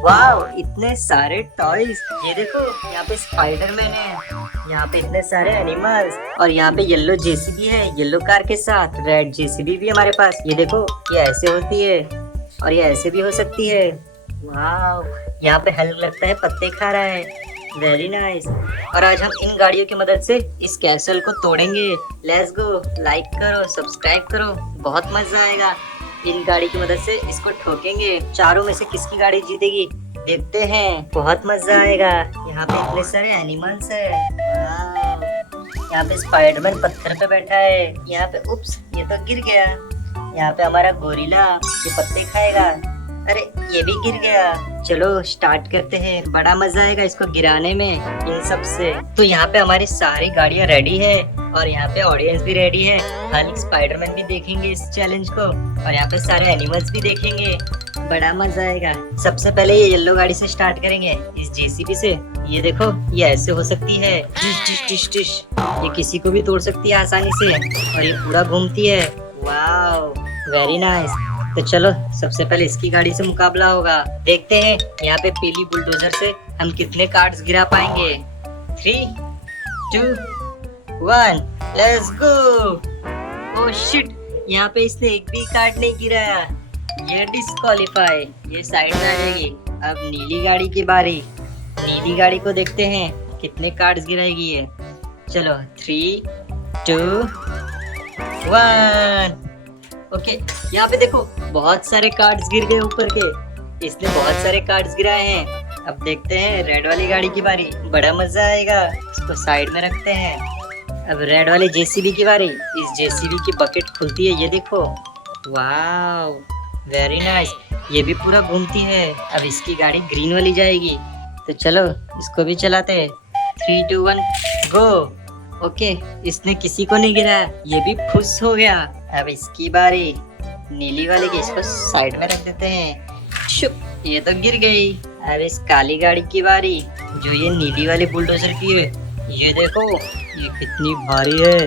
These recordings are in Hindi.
वाह, इतने सारे टॉयज। ये देखो, यहाँ पे स्पाइडरमैन है, यहाँ पे इतने सारे एनिमल्स, और यहाँ पे येलो जेसीबी है, येलो कार के साथ रेड जेसीबी भी हमारे पास। ये देखो, ये ऐसे होती है और ये ऐसे भी हो सकती है। वाह, यहाँ पे हल्क लगता है पत्ते खा रहा है। Very nice. और आज हम इन गाड़ियों की मदद से इस कैसल को तोड़ेंगे। लेट्स गो, लाइक करो, सब्सक्राइब करो, बहुत मजा आएगा। इन गाड़ी की मदद से इसको ठोकेंगे। चारों में से किसकी गाड़ी जीतेगी देखते हैं, बहुत मजा आएगा। यहाँ पे इतने सारे एनिमल्स है। वाह, यहाँ पे स्पाइडरमैन पत्थर पे बैठा है। यहाँ पे उप्स, ये तो गिर गया। यहाँ पे हमारा गोरिल्ला, ये पत्ते खाएगा। अरे, ये भी गिर गया। चलो स्टार्ट करते हैं, बड़ा मजा आएगा इसको गिराने में इन सब से। तो यहाँ पे हमारी सारी गाड़ियाँ रेडी है और यहाँ पे ऑडियंस भी रेडी है। हल्क स्पाइडरमैन भी देखेंगे इस चैलेंज को, और यहाँ पे सारे एनिमल्स भी देखेंगे। बड़ा मजा आएगा। सबसे पहले ये येलो गाड़ी से स्टार्ट करेंगे, इस जेसीबी से। ये देखो, ये ऐसे हो सकती है, टिश टिश टिश टिश। ये किसी को भी तोड़ सकती है आसानी से, और ये पूरा घूमती है। Wow, very nice. तो चलो सबसे पहले इसकी गाड़ी से मुकाबला होगा। देखते हैं यहाँ पे पीली बुलडोजर से हम कितने कार्ड्स गिरा पाएंगे। 3, 2, 1, लेट्स गो। ओह शिट, यहाँ पे इसने एक भी कार्ड नहीं गिराया। ये डिस्क्वालीफाई, ये साइड में आ जाएगी। अब नीली गाड़ी की बारी। नीली गाड़ी को देखते हैं कितने कार्ड्स गिराएगी ये। चलो 3, 2, 1। ओके, यहाँ पे देखो बहुत सारे कार्ड्स गिर गए ऊपर के। इसने बहुत सारे कार्ड्स गिराए हैं। अब देखते हैं रेड वाली गाड़ी की बारी। बड़ा मजा आएगा। इसको साइड में रखते हैं। अब रेड वाली जेसीबी की बारी। इस जेसीबी की बकेट खुलती है, ये देखो। Wow, very nice. ये भी पूरा घूमती है। अब इसकी गाड़ी ग्रीन वाली जाएगी, तो चलो इसको भी चलाते हैं। 3, 2, 1, गो। ओके, इसने किसी को नहीं गिराया, ये भी खुश हो गया। अब इसकी बारी। नीली वाले की, इसको साइड में रख देते हैं। शुप, ये तो गिर गई। अब इस काली गाड़ी की बारी, जो ये नीली वाली बुलडोजर की है। ये देखो, ये कितनी भारी है,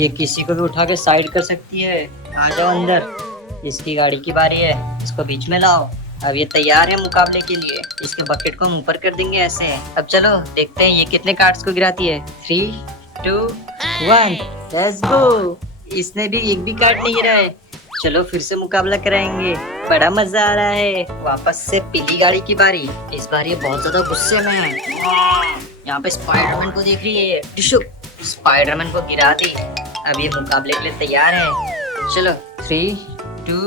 ये किसी को भी उठा के साइड कर सकती है। आ जाओ अंदर। इसकी गाड़ी की बारी है, इसको बीच में लाओ। अब ये तैयार है मुकाबले के लिए। इसके बकेट को हम ऊपर कर देंगे ऐसे। अब चलो देखते हैं ये कितने कार्ड्स को गिराती है। 3, 2, 1, लेट्स गो। इसने भी एक भी कार्ड नहीं गिरा है। चलो फिर से मुकाबला कराएंगे, बड़ा मजा आ रहा है। वापस से पीली गाड़ी की बारी। इस बार ये बहुत ज्यादा गुस्से में है। यहाँ पे स्पाइडरमैन को देख रही है। टिशु, स्पाइडरमैन को गिरा दी। अब ये मुकाबले के लिए तैयार है। चलो 3, 2,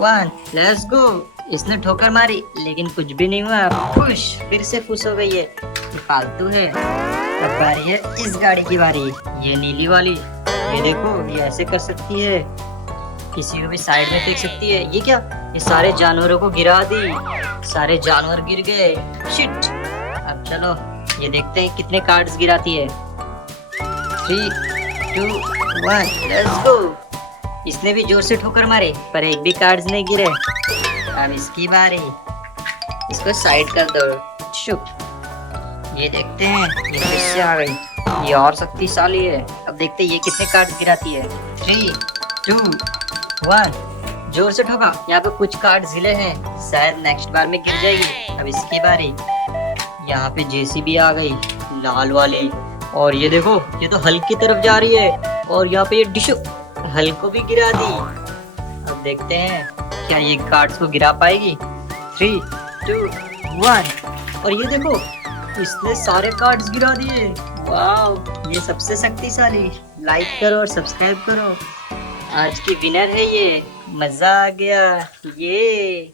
1, लेट्स गो। इसने ठोकर मारी लेकिन कुछ भी नहीं हुआ। खुश, फिर से खुश हो गई है। ये फालतू है। अब बारी है इस गाड़ी की बारी। ये नीली वाली, ये देखो, ये ऐसे कर सकती है, किसी को भी साइड में फेंक सकती है। ये क्या, ये सारे जानवरों को गिरा दी। सारे जानवर गिर गए। शिट। अब चलो ये देखते हैं कितने कार्ड्स गिराती है। 3, 2, 1, लेट्स गो। इसने भी जोर से ठोकर मारे पर एक भी कार्ड्स नहीं गिरे। अब इसकी बारी। इसको साइड कर दो। शुप। ये देखते हैं, ये फिर से आ गई। ये और शक्तिशाली है। अब देखते हैं ये कितने कार्ड्स गिराती है। 3, 2, 1, जोर से ठोका। यहाँ पे कुछ कार्ड्स हिले हैं, शायद नेक्स्ट बार में गिर जाएगी। अब इसकी बारी। यहाँ पे जेसीबी आ गई, लाल वाली। और ये देखो, ये तो हल्क की तरफ जा रही है। और यहाँ पे ये डिशो हल्क को भी गिरा दी। अब देखते हैं क्या ये कार्ड्स को गिरा पाएगी। 3, 2, 1, और ये देखो, इसने सारे कार्ड्स गिरा दिए। वाह, ये सबसे शक्तिशाली। लाइक करो और सब्सक्राइब करो। आज की विनर है ये। मजा आ गया ये।